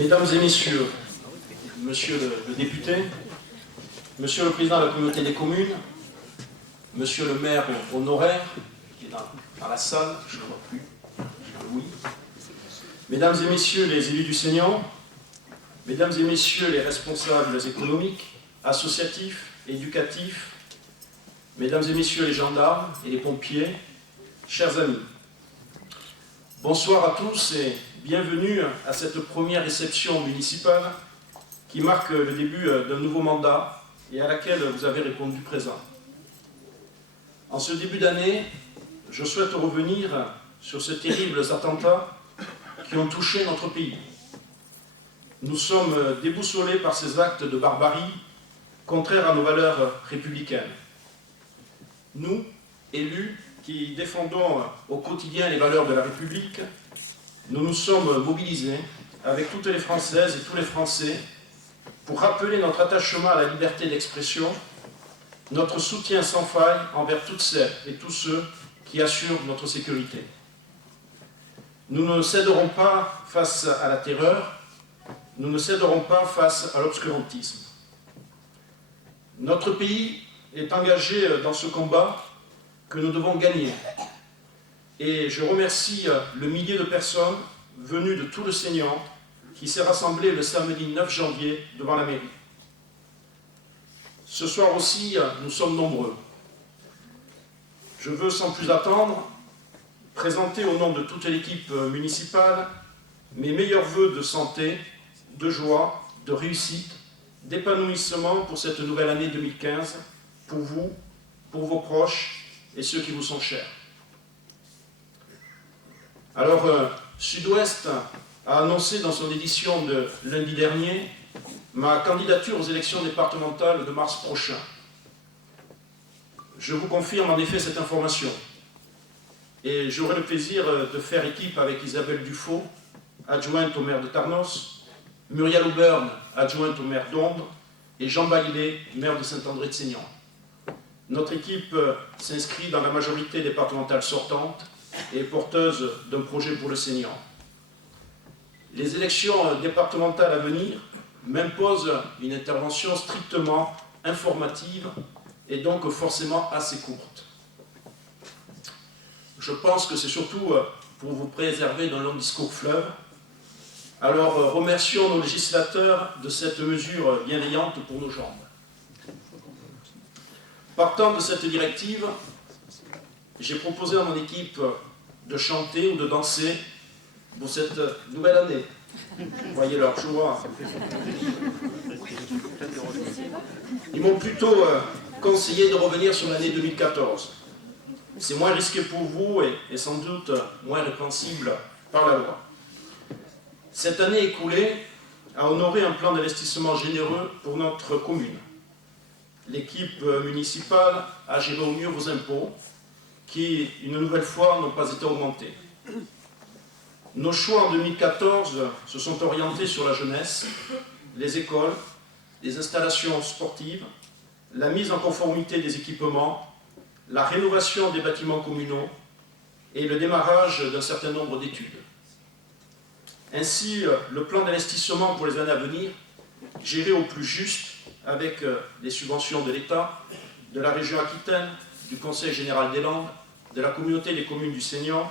Mesdames et messieurs, monsieur le député, monsieur le président de la communauté des communes, monsieur le maire honoraire, qui est dans la salle, je ne le vois plus, oui. Mesdames et messieurs les élus du Seignan, mesdames et messieurs les responsables économiques, associatifs, éducatifs, mesdames et messieurs les gendarmes et les pompiers, chers amis, bonsoir à tous et bienvenue à cette première réception municipale qui marque le début d'un nouveau mandat et à laquelle vous avez répondu présent. En ce début d'année, je souhaite revenir sur ces terribles attentats qui ont touché notre pays. Nous sommes déboussolés par ces actes de barbarie contraires à nos valeurs républicaines. Nous, élus qui défendons au quotidien les valeurs de la République, nous nous sommes mobilisés avec toutes les Françaises et tous les Français pour rappeler notre attachement à la liberté d'expression, notre soutien sans faille envers toutes celles et tous ceux qui assurent notre sécurité. Nous ne céderons pas face à la terreur, nous ne céderons pas face à l'obscurantisme. Notre pays est engagé dans ce combat que nous devons gagner. Et je remercie le millier de personnes venues de tout le Seignan qui s'est rassemblé le samedi 9 janvier devant la mairie. Ce soir aussi, nous sommes nombreux. Je veux sans plus attendre présenter au nom de toute l'équipe municipale mes meilleurs vœux de santé, de joie, de réussite, d'épanouissement pour cette nouvelle année 2015, pour vous, pour vos proches et ceux qui vous sont chers. Alors, Sud-Ouest a annoncé dans son édition de lundi dernier ma candidature aux élections départementales de mars prochain. Je vous confirme en effet cette information et j'aurai le plaisir de faire équipe avec Isabelle Dufaux, adjointe au maire de Tarnos, Muriel Auburn, adjointe au maire d'Ondres, et Jean Baillet, maire de Saint-André-de-Seignan. Notre équipe s'inscrit dans la majorité départementale sortante et est porteuse d'un projet pour le Seignan. Les élections départementales à venir m'imposent une intervention strictement informative et donc forcément assez courte. Je pense que c'est surtout pour vous préserver d'un long discours fleuve. Alors remercions nos législateurs de cette mesure bienveillante pour nos jambes. Partant de cette directive, j'ai proposé à mon équipe de chanter ou de danser pour cette nouvelle année. Vous voyez leur joie. Ils m'ont plutôt conseillé de revenir sur l'année 2014. C'est moins risqué pour vous et sans doute moins répréhensible par la loi. Cette année écoulée a honoré un plan d'investissement généreux pour notre commune. L'équipe municipale a géré au mieux vos impôts, qui, une nouvelle fois, n'ont pas été augmentés. Nos choix en 2014 se sont orientés sur la jeunesse, les écoles, les installations sportives, la mise en conformité des équipements, la rénovation des bâtiments communaux et le démarrage d'un certain nombre d'études. Ainsi, le plan d'investissement pour les années à venir, géré au plus juste avec les subventions de l'État, de la région Aquitaine, du Conseil général des Landes, de la communauté des communes du Seignan,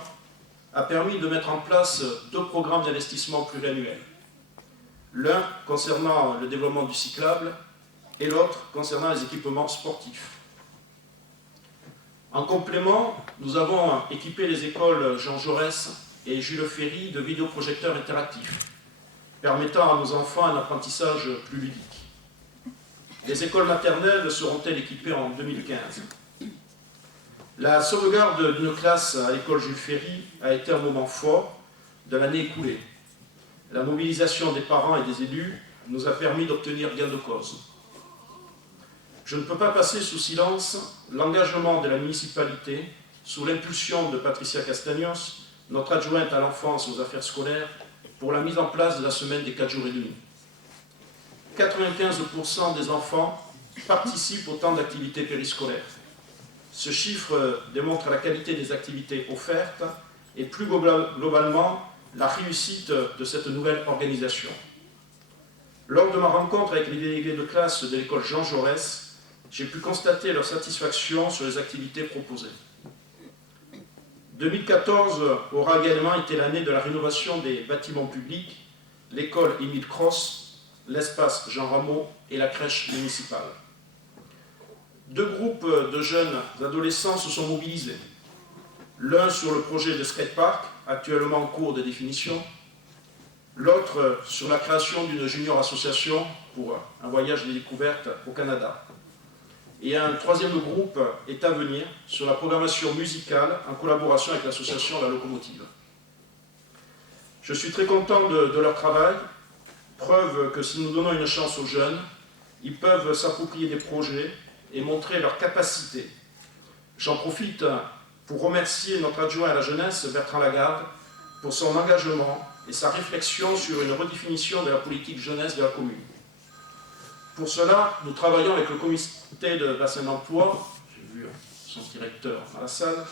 a permis de mettre en place 2 programmes d'investissement pluriannuels. L'un concernant le développement du cyclable et l'autre concernant les équipements sportifs. En complément, nous avons équipé les écoles Jean Jaurès et Jules Ferry de vidéoprojecteurs interactifs, permettant à nos enfants un apprentissage plus ludique. Les écoles maternelles seront-elles équipées en 2015 ? La sauvegarde d'une classe à l'école Jules Ferry a été un moment fort de l'année écoulée. La mobilisation des parents et des élus nous a permis d'obtenir gain de cause. Je ne peux pas passer sous silence l'engagement de la municipalité, sous l'impulsion de Patricia Castagnos, notre adjointe à l'enfance et aux affaires scolaires, pour la mise en place de la semaine des 4 jours et demi. 95% des enfants participent au temps d'activités périscolaires. Ce chiffre démontre la qualité des activités offertes et plus globalement la réussite de cette nouvelle organisation. Lors de ma rencontre avec les délégués de classe de l'école Jean Jaurès, j'ai pu constater leur satisfaction sur les activités proposées. 2014 aura également été l'année de la rénovation des bâtiments publics, l'école Émile Cross, l'espace Jean Rameau et la crèche municipale. 2 groupes de jeunes adolescents se sont mobilisés. L'un sur le projet de skatepark, actuellement en cours de définition, l'autre sur la création d'une junior association pour un voyage de découverte au Canada. Et un 3e groupe est à venir sur la programmation musicale en collaboration avec l'association La Locomotive. Je suis très content de leur travail, preuve que si nous donnons une chance aux jeunes, ils peuvent s'approprier des projets et montrer leur capacité. J'en profite pour remercier notre adjoint à la jeunesse, Bertrand Lagarde, pour son engagement et sa réflexion sur une redéfinition de la politique jeunesse de la commune. Pour cela, nous travaillons avec le comité de bassin d'emploi, j'ai vu son directeur à la salle,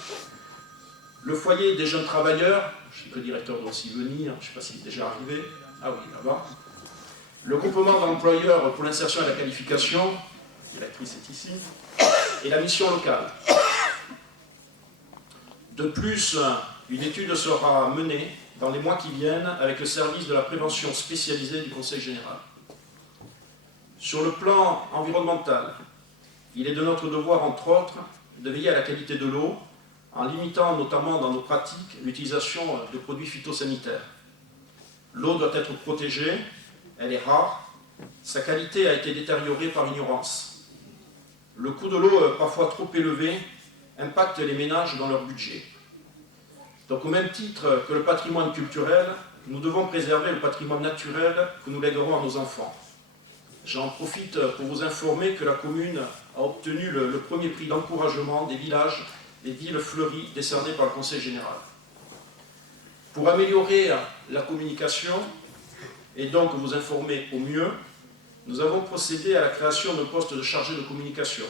le foyer des jeunes travailleurs, je sais que le directeur doit aussi venir, je ne sais pas s'il est déjà arrivé, ah oui, là-bas, le groupement d'employeurs pour l'insertion et la qualification, la directrice est ici, et la mission locale. De plus, une étude sera menée dans les mois qui viennent avec le service de la prévention spécialisée du Conseil général. Sur le plan environnemental, il est de notre devoir, entre autres, de veiller à la qualité de l'eau, en limitant notamment dans nos pratiques l'utilisation de produits phytosanitaires. L'eau doit être protégée, elle est rare, sa qualité a été détériorée par ignorance. Le coût de l'eau, parfois trop élevé, impacte les ménages dans leur budget. Donc au même titre que le patrimoine culturel, nous devons préserver le patrimoine naturel que nous léguerons à nos enfants. J'en profite pour vous informer que la commune a obtenu le premier prix d'encouragement des villages et villes fleuries décerné par le Conseil général. Pour améliorer la communication et donc vous informer au mieux, nous avons procédé à la création d'un poste de chargé de communication.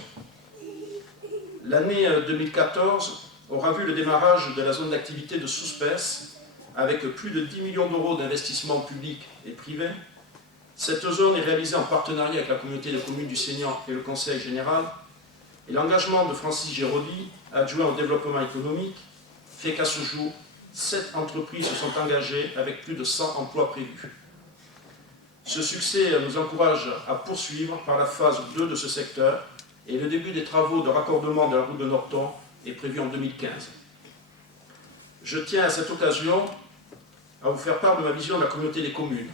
L'année 2014 aura vu le démarrage de la zone d'activité de Souspès avec plus de 10 millions d'euros d'investissements publics et privés. Cette zone est réalisée en partenariat avec la communauté de communes du Seignan et le Conseil général. Et l'engagement de Francis Géraudy, adjoint au développement économique, fait qu'à ce jour, 7 entreprises se sont engagées avec plus de 100 emplois prévus. Ce succès nous encourage à poursuivre par la phase 2 de ce secteur et le début des travaux de raccordement de la route de Norton est prévu en 2015. Je tiens à cette occasion à vous faire part de ma vision de la communauté des communes.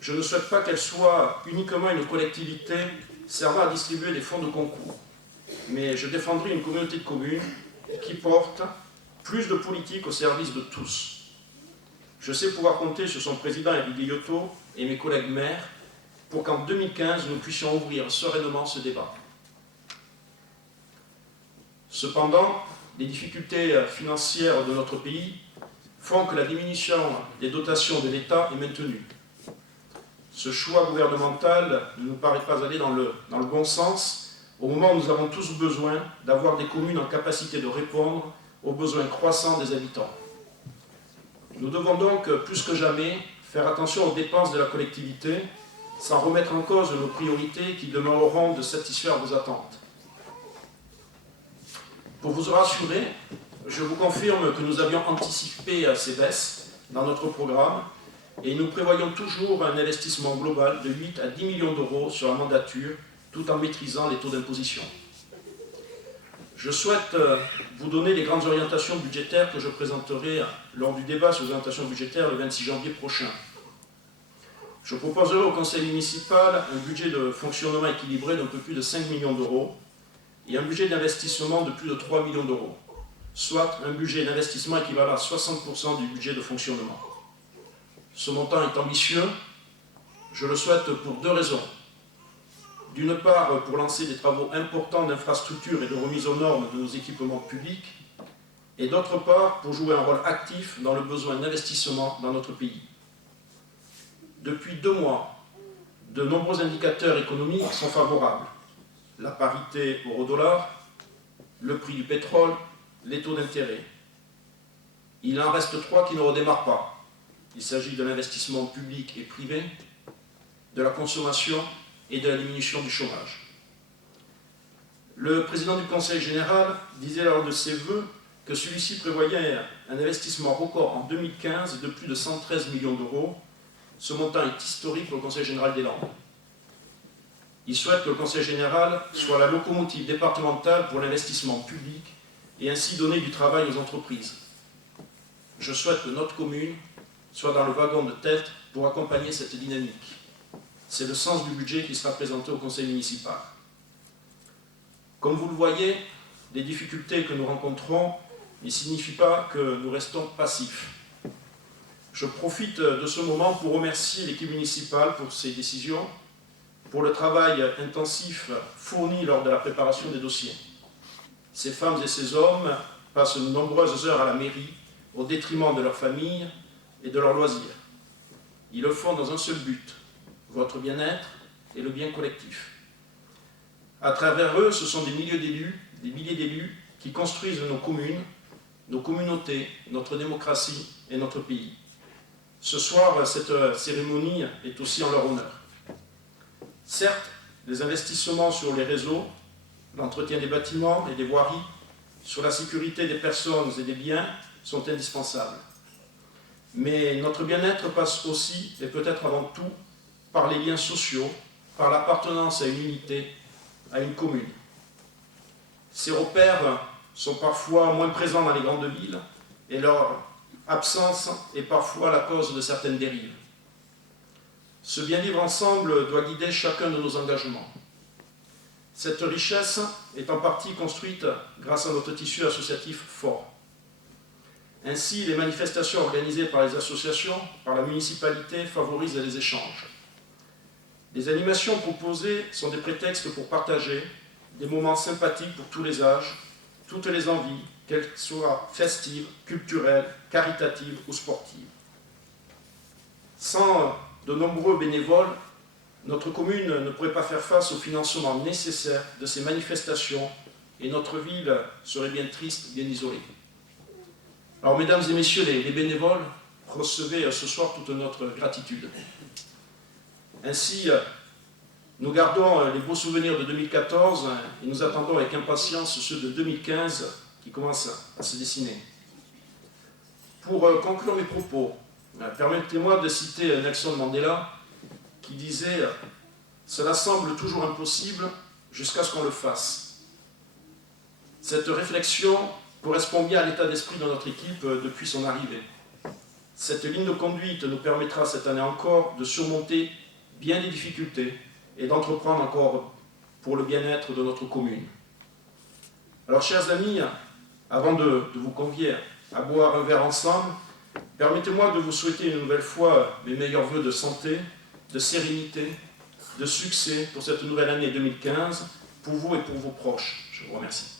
Je ne souhaite pas qu'elle soit uniquement une collectivité servant à distribuer des fonds de concours, mais je défendrai une communauté de communes qui porte plus de politique au service de tous. Je sais pouvoir compter sur son président Éric Guillotot et mes collègues maires pour qu'en 2015, nous puissions ouvrir sereinement ce débat. Cependant, les difficultés financières de notre pays font que la diminution des dotations de l'État est maintenue. Ce choix gouvernemental ne nous paraît pas aller dans le bon sens, au moment où nous avons tous besoin d'avoir des communes en capacité de répondre aux besoins croissants des habitants. Nous devons donc, plus que jamais, faire attention aux dépenses de la collectivité, sans remettre en cause nos priorités qui demeureront de satisfaire vos attentes. Pour vous rassurer, je vous confirme que nous avions anticipé ces baisses dans notre programme et nous prévoyons toujours un investissement global de 8 à 10 millions d'euros sur la mandature, tout en maîtrisant les taux d'imposition. Je souhaite vous donner les grandes orientations budgétaires que je présenterai lors du débat sur les orientations budgétaires le 26 janvier prochain. Je proposerai au conseil municipal un budget de fonctionnement équilibré d'un peu plus de 5 millions d'euros et un budget d'investissement de plus de 3 millions d'euros, soit un budget d'investissement équivalent à 60% du budget de fonctionnement. Ce montant est ambitieux, je le souhaite pour 2 raisons. D'une part, pour lancer des travaux importants d'infrastructure et de remise aux normes de nos équipements publics, et d'autre part, pour jouer un rôle actif dans le besoin d'investissement dans notre pays. Depuis 2 mois, de nombreux indicateurs économiques sont favorables. La parité euro-dollar, le prix du pétrole, les taux d'intérêt. Il en reste 3 qui ne redémarrent pas. Il s'agit de l'investissement public et privé, de la consommation et de la diminution du chômage. Le président du Conseil général disait lors de ses vœux que celui-ci prévoyait un investissement record en 2015 de plus de 113 millions d'euros. Ce montant est historique pour le Conseil général des Landes. Il souhaite que le Conseil général soit la locomotive départementale pour l'investissement public et ainsi donner du travail aux entreprises. Je souhaite que notre commune soit dans le wagon de tête pour accompagner cette dynamique. C'est le sens du budget qui sera présenté au Conseil municipal. Comme vous le voyez, les difficultés que nous rencontrons ne signifient pas que nous restons passifs. Je profite de ce moment pour remercier l'équipe municipale pour ses décisions, pour le travail intensif fourni lors de la préparation des dossiers. Ces femmes et ces hommes passent de nombreuses heures à la mairie au détriment de leur famille et de leurs loisirs. Ils le font dans un seul but, votre bien-être et le bien collectif. À travers eux, ce sont des milliers d'élus qui construisent nos communes, nos communautés, notre démocratie et notre pays. Ce soir, cette cérémonie est aussi en leur honneur. Certes, les investissements sur les réseaux, l'entretien des bâtiments et des voiries, sur la sécurité des personnes et des biens sont indispensables. Mais notre bien-être passe aussi, et peut-être avant tout, par les liens sociaux, par l'appartenance à une unité, à une commune. Ces repères sont parfois moins présents dans les grandes villes et leur absence est parfois la cause de certaines dérives. Ce bien vivre ensemble doit guider chacun de nos engagements. Cette richesse est en partie construite grâce à notre tissu associatif fort. Ainsi, les manifestations organisées par les associations, par la municipalité, favorisent les échanges. Les animations proposées sont des prétextes pour partager des moments sympathiques pour tous les âges, toutes les envies, qu'elles soient festives, culturelles, caritatives ou sportives. Sans de nombreux bénévoles, notre commune ne pourrait pas faire face au financement nécessaire de ces manifestations et notre ville serait bien triste, bien isolée. Alors, mesdames et messieurs les bénévoles, recevez ce soir toute notre gratitude. Ainsi, nous gardons les beaux souvenirs de 2014 et nous attendons avec impatience ceux de 2015 qui commencent à se dessiner. Pour conclure mes propos, permettez-moi de citer Nelson Mandela qui disait « Cela semble toujours impossible jusqu'à ce qu'on le fasse ». Cette réflexion correspond bien à l'état d'esprit de notre équipe depuis son arrivée. Cette ligne de conduite nous permettra cette année encore de surmonter bien des difficultés et d'entreprendre encore pour le bien-être de notre commune. Alors, chers amis, avant de vous convier à boire un verre ensemble, permettez-moi de vous souhaiter une nouvelle fois mes meilleurs vœux de santé, de sérénité, de succès pour cette nouvelle année 2015, pour vous et pour vos proches. Je vous remercie.